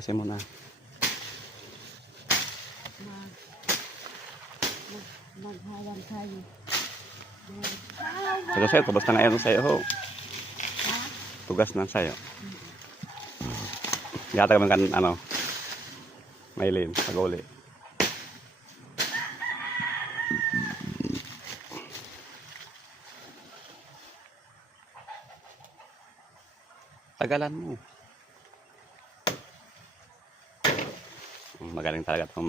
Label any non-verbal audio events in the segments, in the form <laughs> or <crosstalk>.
Base mo na. Mag, mag, maghawan tayo. Pero sa'yo, tugas na ngayon sa'yo ho. Tugas na sa'yo. Yata ka kan, ano, mailin, pag-uli. Tagalan mo. Magaling talaga itong.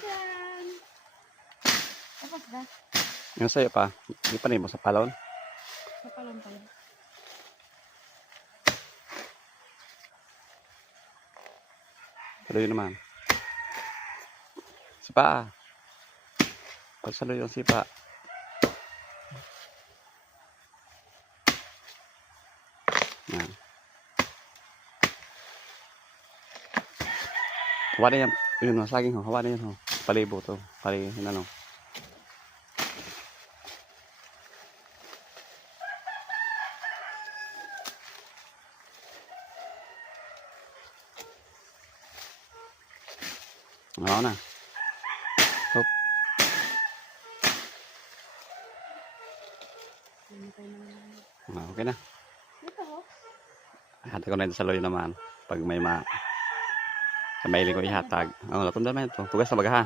Ayan. Tapos na. Yung sa'yo pa, di pa rin mo sa palon. Sa palon tayo. Saluyo naman. Sipa. Pagsaluyo yung sipa. Yan. Hawa na yan. Yun saging ho. Hawa na yun ho. Palibo to. Pali, yun ano. Oo na. Hop. Ano tayo naman. Ah, Okay na. Ito ho. Hati ko na ito sa loyo naman. Pag may ma... Sa mailing ko ihatag. Oo, oh, natunda na ito. Tugas na baga ha.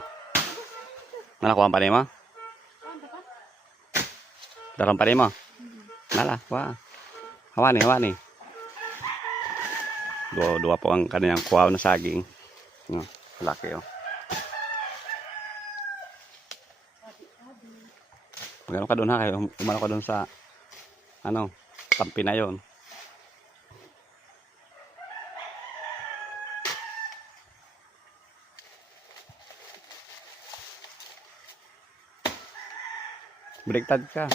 Nalakuha pa rin mo? Ano? Daram pa rin mo? Nala, wa. Hawani, hawani. Dua, dua po ang kanyang kuwaw na saging. No, laki oh. Magano ka doon ha, kayo umano ka doon sa ano, tampi na yon. Baliktad ka.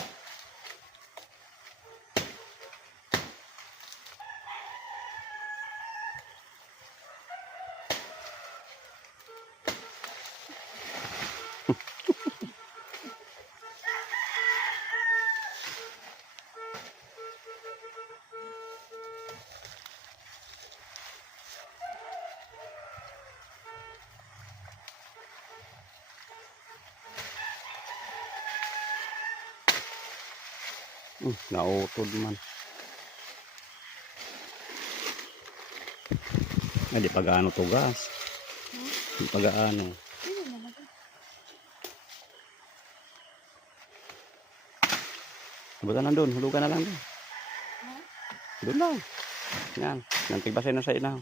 Hmm, nautod man. Ay, di pa gaano tugas. Di pa gaano. Ano na nandun, hulugan na lang doon. Doon lang. Yan. Yan, tigbasay na sa inaw.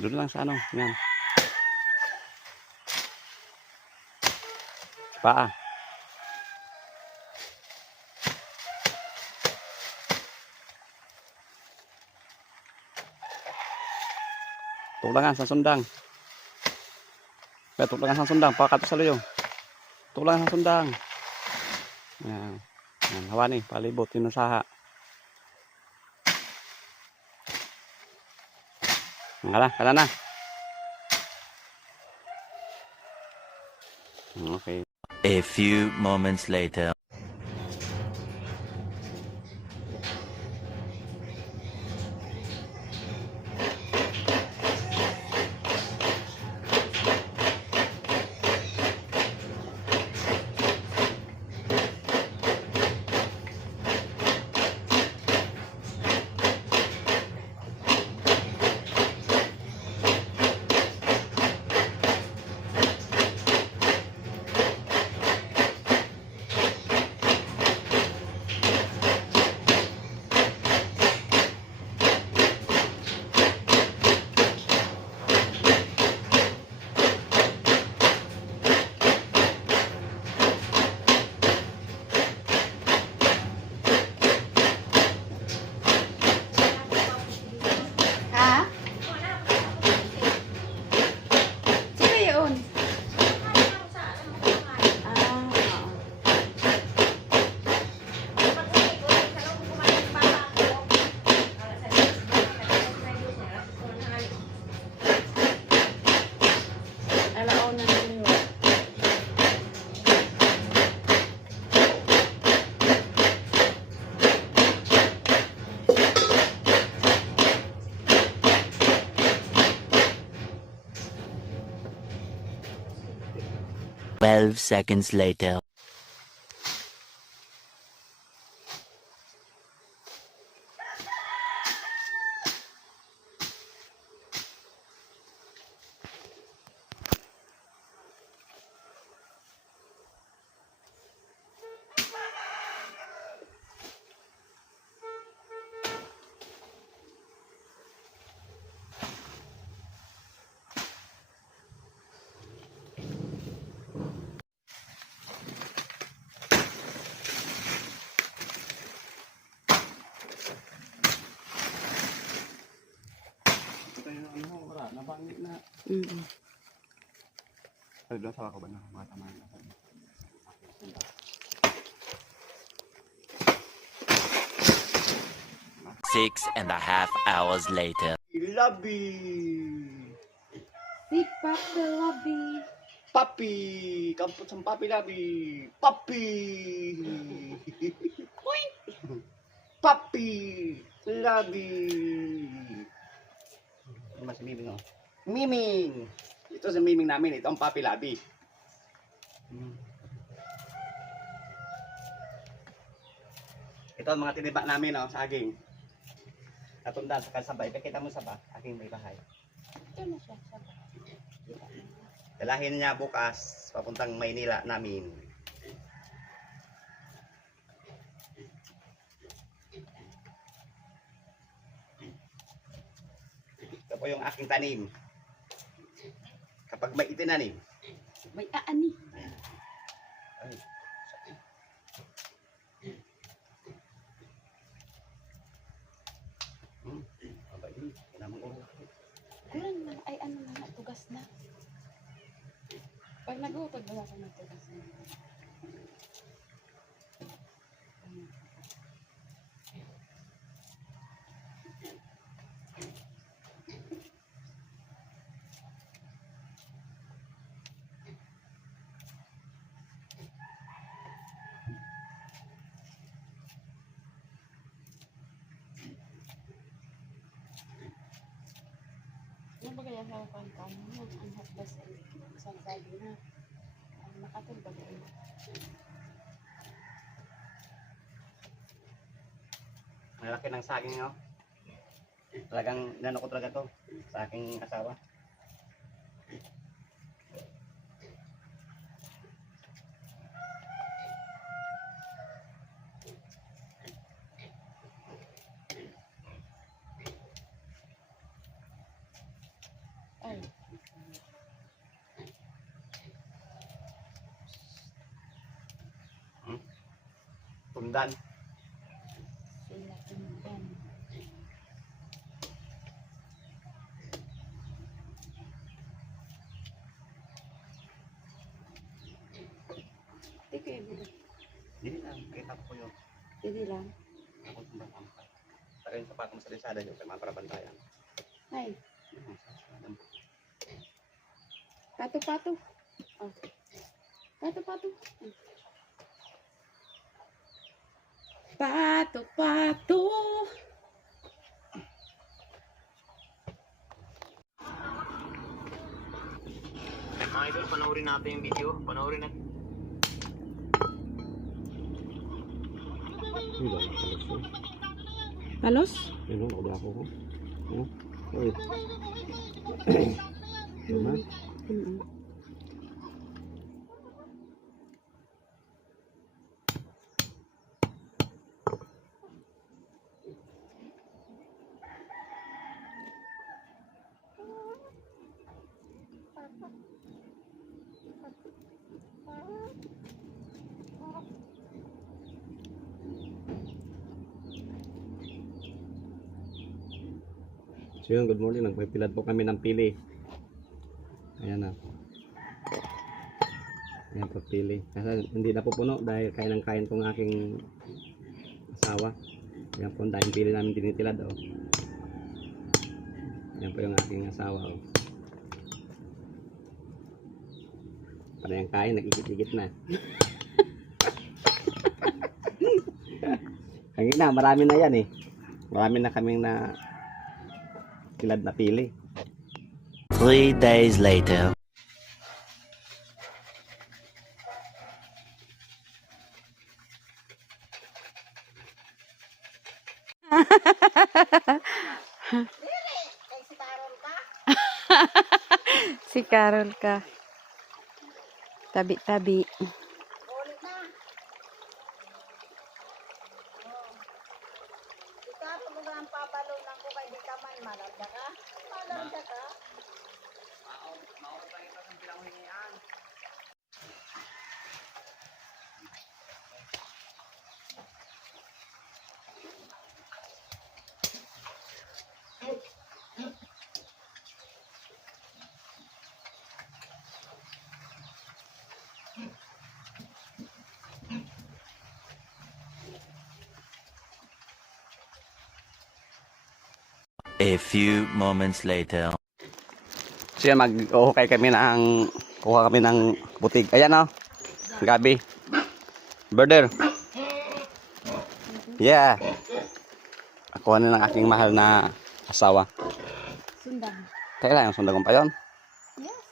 Doon lang sa ano. Yan. Paa. Tulangan sa sundang. Kaya tulangan sa sundang. Pakato sa luyo. Tulangan sa sundang. Yan. Yan. Hawa ni. Palibot. Tinusaha. Ngala, kala na. Okay. A few moments later. 12 seconds later. Ano, wala, nabangit na. Mm. Ay, doon sa ako ba na, mga tamahan na. Six and a half hours later. Labi! Si Papa Lobby. Papi! Kampot sa papi labi! Papi! Papi! Labi! Ba si Miming oh? Miming! Ito si Miming namin, ito ang papi labi. Hmm. Ito ang mga tiniba namin oh, sa aging. Natunda sa kasabay. Pakita mo sa ba? Aking may bahay. Ito na siya. Dalahin niya bukas papuntang Maynila namin. Po yung aking tanim. Kapag may itinanim, May aani. ay, Hmm, abay, kinamang ulo. Kulang na. Ay ano na nga. Tugas na. Pag nag-utod, wala ka ng tugas na. Ano ba kaya sa pangkano mo? Ang hatbas ay isang sabi na. Ang makatol ba kayo? Malaki ng saging, no? Talagang, nano ko talaga to sa aking asawa. Ay, Tundan. sila tundan. Hindi na, kita ko yun. Hindi lang. Ako tundan ang Tayo yung sapato mo sa lisada yun, sa mga parabantayan. Ay, pato-pato. Oh. Pato-pato. Pato-pato. Mga idol, panoorin natin yung video. Panoorin natin. Halos? Yun, ako ako ko. Uy. Mm-mm. So yun, good morning. Nagpipilad po kami ng pili. Ayan na. Ayan po, pili. Kasi hindi na po puno dahil kain ng kain tong aking asawa. Ayan po, dahil pili namin tinitilad. Oh. Ayan po yung aking asawa. Oh. Para yung kain, nag-igit-igit na. <laughs> Kanina, marami na yan eh. Marami na kaming na kilad na pili. Three days later. <laughs> si Carol ka. Tabi-tabi. A few moments later. So yan, mag-uhukay kami ng, kuha kami ng butig. Ayan o, gabi. Brother. Yeah. Ako na ng aking mahal na asawa. Sundan. Kailan yung sundagon pa yun? Yes.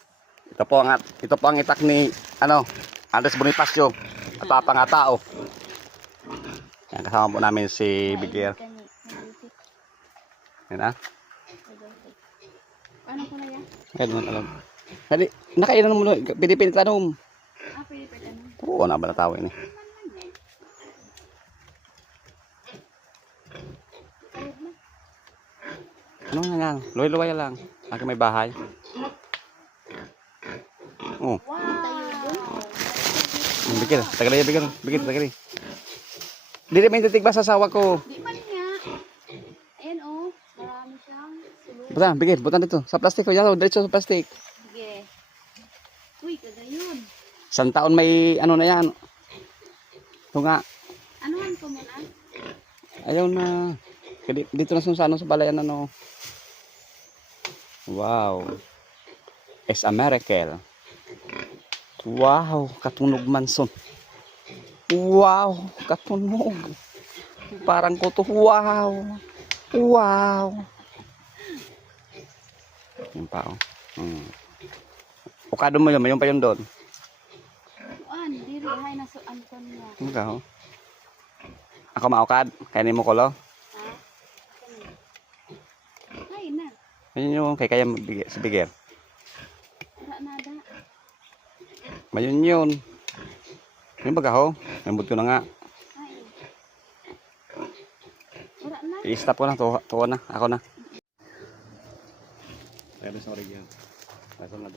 Ito po ang, ito po ang itak ni, ano, Andres Bonifacio. At papa nga tao. Yan, kasama po namin si Bigger. Yan ah. Ano ko na yan? Kaya naman alam. Hali, nakailan mo, pinipinit tanong. Ah, pa ganun. Oo, na ba natawin eh. Ano na lang, luway-luway lang. Aking may bahay. Oh, Wow! bigil. Tagalay, bigil. Bigil, tagalay. Hindi naman titigba sa asawa ko. Di man nga. Ayan oh. Marami siyang sulong. Buta, bigil. Buta dito. Sa plastic ko. Yan, diretso sa plastic. Sige. Uy, kagayon. Isang taon may ano na yan. Ito nga. Anuhan ko muna? Ayaw na. Dito na sa ano sa balayan ano. Wow. Es a miracle. Wow, katunog manson. Wow, katunog. Parang ko to. Wow. Wow. Yung pa oh. Hmm. Ukado mo yun, mayroon pa yun doon. Kuan, diri hay na so anton niya. Oh? Ako maukad, kainin mo ko lo. Ha? Kani. Hay na. Ayun yung kay kaya bigay, si Bigger. Wala nada. Mayun yun. Yung baga ho. Nambot ko na nga. I-stop ko na. Tuwa na. Ako na. Pero sa origin. Nasa na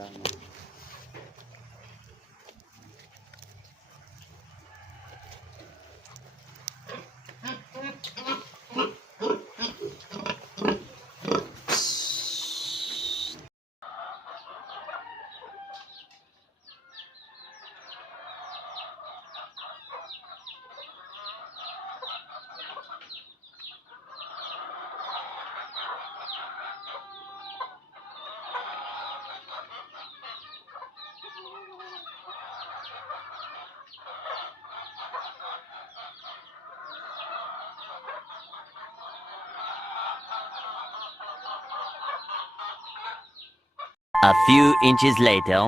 A few inches later.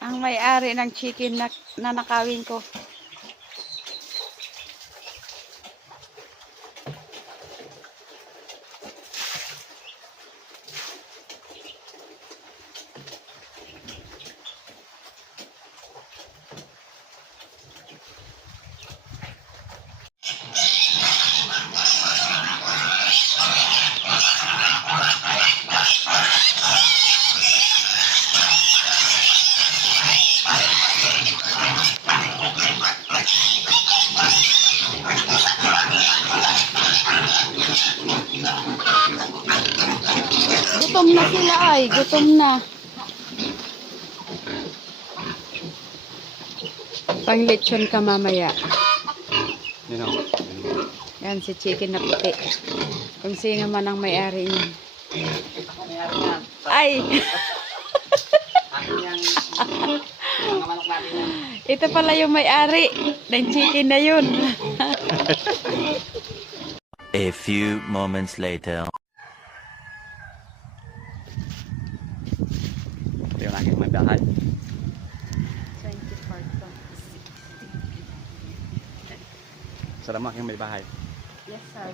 Ang may-ari ng chicken na nanakawin ko. Gutom na sila ay, gutom na. Pang lechon ka mamaya. Yun o. Yan si chicken na puti. Kung sino man ang may-ari niyan. Ay! <laughs> Ito pala yung may-ari ng chicken na yun. A few moments later. Ito yung aking may bahay. 24 tons. Salamat yung may bahay. Yes, sir.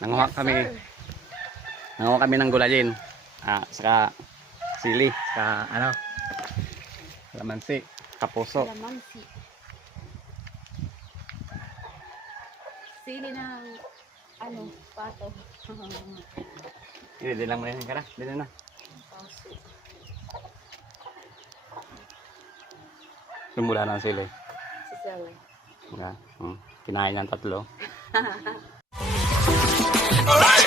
Nanguha kami. Nanguha kami ng gulayin. Ah, saka sili, saka ano? Lamansi, kapuso. Kalamansi. Sili ng ano, pato. <laughs> Hindi, di lang mo yan ka na. Di na na. Paso. Lumula na ang sili. Si Sir. Okay. Hmm. Kinain ng tatlo. <laughs>